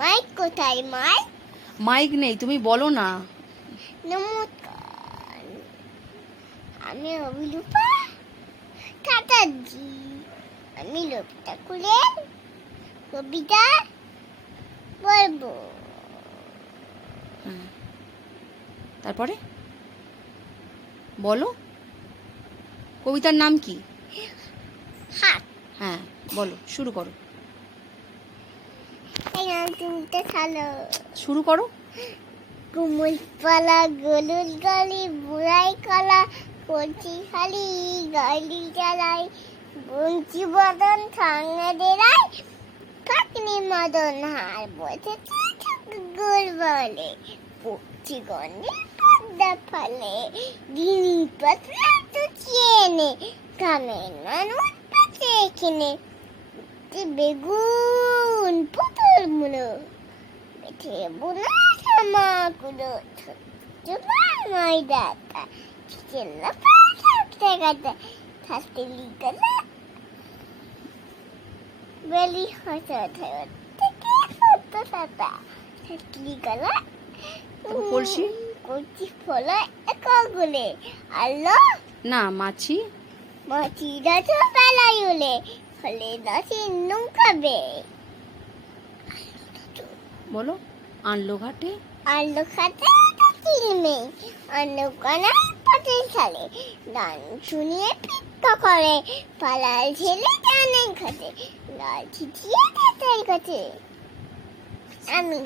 Mic কোথায়? Mic mic নেই, তুমি বলো না। নমস্কার, আমি অভিরূপা চ্যাটার্জি। আমি রবি ঠাকুরের কবিতা বলবো। হ্যাঁ, তারপরে বলো, কবিতার নাম কি? হাত হ্যাঁ বলো, শুরু করো। এই নাম তুমি তো খালো। শুরু করো। কুমুল পালা গলুল গলি বুড়াই কলা কচি খালি গালি জ্বালাই বঞ্চি বদন সঙ্গে দেরাই কাকনি মদন হার বসেছে গোল বলে পক্ষি গন্ধে পদ্মা ফলে দিনী পাতলা তো চেনে কামের মানুষ পাশে এখানে বেগুন পুতুল মুলো বেঠে বোনা সামাগুলো ছোট ময়দাটা চিল্লা পাশে গাটা থাকতে লিগালা বেলি হাসা থেকে সত্য সাতা থাকলি গালা কলসি কচি ফলা একাগুলে আলো না, মাছি। মাছিরা তো বেলায় উলে ফলে দাসি নৌকাবে বলো, আনলো ঘাটে আলো খাতে চিলমে আলো কানায় পথে ছালে গান শুনিয়ে পিক্কা করে পালাল ছেলে জানে ঘাটে লাল ছিটিয়ে তার কাছে আমি